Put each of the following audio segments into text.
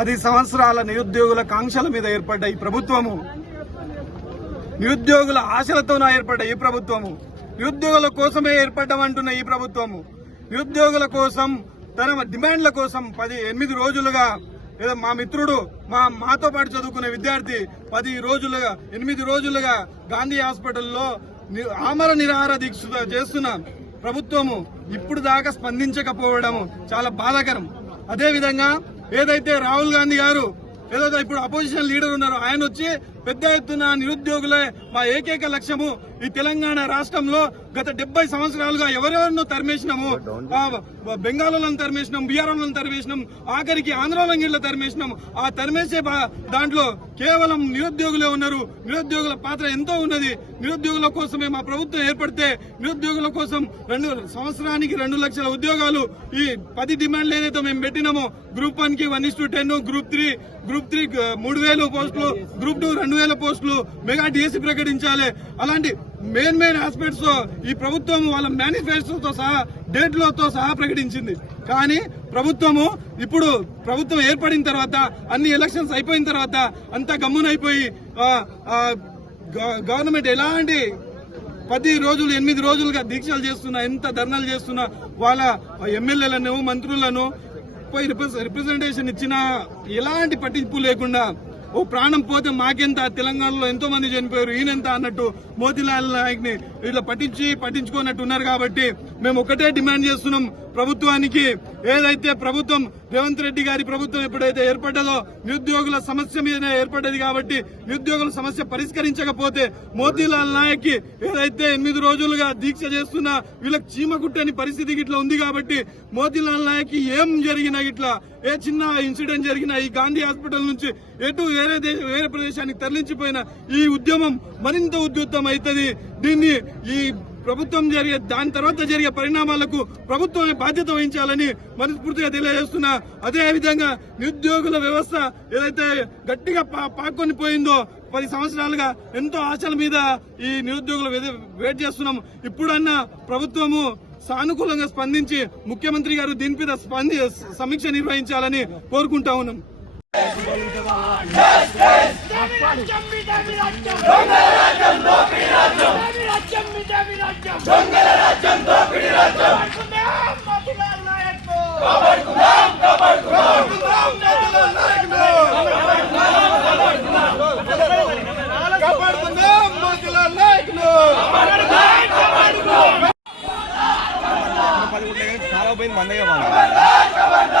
పది సంవత్సరాల నిరుద్యోగుల కాంక్షల మీద ఏర్పడ్డ ఈ ప్రభుత్వము నిరుద్యోగుల ఆశలతోన ఏర్పడ్డ ఈ ప్రభుత్వము నిరుద్యోగుల కోసమే ఏర్పడ్డమంటున్న ఈ ప్రభుత్వము నిరుద్యోగుల కోసం తన డిమాండ్ల కోసం పది ఎనిమిది రోజులుగా లేదా మా మిత్రుడు మా మాతో పాటు చదువుకునే విద్యార్థి పది రోజులుగా ఎనిమిది రోజులుగా గాంధీ హాస్పిటల్లో ని- ఆమర నిరాహార దీక్ష చేస్తున్న ప్రభుత్వము ఇప్పుడు దాకా స్పందించకపోవడము చాలా బాధాకరం. అదేవిధంగా ఏదైతే రాహుల్ గాంధీ గారు ఏదైతే ఇప్పుడు అపోజిషన్ లీడర్ ఉన్నారు ఆయన వచ్చి పెద్ద ఎత్తున నిరుద్యోగులే మా ఏకైక లక్ష్యము ఈ తెలంగాణ రాష్ట్రంలో గత డెబ్బై సంవత్సరాలుగా ఎవరెవరినో తరిమేసినాము. ఆ బెంగాల్లో తరిమేసినాం బీహార్లో తరిమేసినాం ఆఖరికి ఆంధ్రలో తరిమేసినాం. ఆ తరిమేసే దాంట్లో కేవలం నిరుద్యోగులే ఉన్నారు. నిరుద్యోగుల పాత్ర ఎంతో ఉన్నది. నిరుద్యోగుల కోసమే మా ప్రభుత్వం ఏర్పడితే నిరుద్యోగుల కోసం రెండు సంవత్సరానికి రెండు లక్షల ఉద్యోగాలు ఈ పది డిమాండ్లు ఏదైతే మేము పెట్టినామో గ్రూప్ వన్కి one is to ten group three group three మూడు వేలు పోస్టులు గ్రూప్ టూ రెండు వేల పోస్టులు మెగా డిఎస్సి ప్రకటించాలి. అలాంటి మెయిన్ మెయిన్ ఆస్పెక్ట్స్ ఈ ప్రభుత్వం వాళ్ళ మేనిఫెస్టోతో సహా డేట్లతో సహా ప్రకటించింది. కానీ ప్రభుత్వము ఇప్పుడు ప్రభుత్వం ఏర్పడిన తర్వాత అన్ని ఎలక్షన్స్ అయిపోయిన తర్వాత అంతా గమ్మునైపోయి గ- గవర్నమెంట్ ఎలాంటి పది రోజులు ఎనిమిది రోజులుగా దీక్షలు చేస్తున్నా ఎంత ధర్నాలు చేస్తున్నా వాళ్ళ ఎమ్మెల్యేలను మంత్రులను పోయి రిప్రజెంటేషన్ ఇచ్చిన ఎలాంటి పట్టింపు లేకుండా ఓ ప్రాణం పోతే మాకెంత? తెలంగాణలో ఎంతో మంది చనిపోయారు. ఈయనెంత అన్నట్టు మోతీలాల్ నాయక్ని ఇట్లా పట్టించి పట్టించుకున్నట్టు ఉన్నారు కాబట్టి మేము ఒకటే డిమాండ్ చేస్తున్నాం. ప్రభుత్వానికి ఏదైతే ప్రభుత్వం రేవంత్ రెడ్డి గారి ప్రభుత్వం ఎప్పుడైతే ఏర్పడ్డదో నిరుద్యోగుల సమస్య మీద ఏర్పడ్డది కాబట్టి నిరుద్యోగుల సమస్య పరిష్కరించకపోతే మోతీలాల్ నాయక్కి ఏదైతే ఎనిమిది రోజులుగా దీక్ష చేస్తున్నా వీళ్ళకి చీమ కుట్టని పరిస్థితి ఇట్లా ఉంది కాబట్టి మోతీలాల్ నాయక్ ఏం జరిగినా ఇట్లా ఏ చిన్న ఇన్సిడెంట్ జరిగినా ఈ గాంధీ హాస్పిటల్ నుంచి ఎటు వేరే వేరే ప్రదేశానికి తరలించిపోయిన ఈ ఉద్యమం మరింత ఉధృతం అవుతుంది దీన్ని ఈ ప్రభుత్వం జరిగే దాని తర్వాత జరిగే పరిణామాలకు ప్రభుత్వమే బాధ్యత వహించాలని మనస్ఫూర్తిగా తెలియజేస్తున్నా. అదేవిధంగా నిరుద్యోగుల వ్యవస్థ ఏదైతే గట్టిగా పా- పాక్కొని పోయిందో పది సంవత్సరాలుగా ఎంతో ఆశల మీద ఈ నిరుద్యోగులు వేట్ వెయిట్ చేస్తున్నాం. ఇప్పుడన్నా ప్రభుత్వము సానుకూలంగా స్పందించి ముఖ్యమంత్రి గారు దీని మీద స్పంది సమీక్ష నిర్వహించాలని కోరుకుంటా ఉన్నాం. రాజ్యం రాజ్యం దోపిడి రాజ్యం రాజ్యం మీద విరాజ్యం దొంగల రాజ్యం దోపిడి రాజ్యం కాపాడుకుందాం మోతీలాల్ నాయక్ కాపాడుకుందాం కాపాడుకుందాం మోతీలాల్ నాయక్ కాపాడుకుందాం మోతీలాల్ నాయక్ చాలా పోయింది మందగా బాగా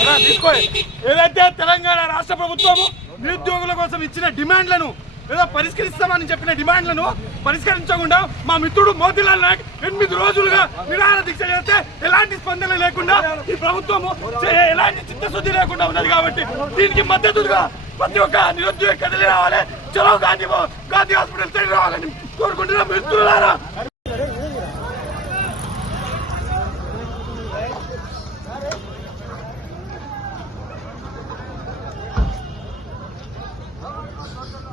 అలా ఏదైతే తెలంగాణ రాష్ట్ర ప్రభుత్వము నిరుద్యోగుల కోసం ఇచ్చిన డిమాండ్లను ఏదో పరిష్కరిస్తామని చెప్పిన డిమాండ్లను పరిష్కరించకుండా మా మిత్రుడు మోతీలాల్ నాయక్ ఎనిమిది రోజులుగా నిరాహార దీక్ష చేస్తే ఎలాంటి స్పందన లేకుండా ఈ ప్రభుత్వము చే- ఎలాంటి చిత్తశుద్ధి లేకుండా ఉన్నది కాబట్టి దీనికి మద్దతుగా ప్రతి ఒక్క నిరుద్యోగ కదిలి రావాలి. చలో గాంధీ గాంధీ హాస్పిటల్ తిరిగి రావాలని కోరుకుంటున్నాం. మిత్రులారా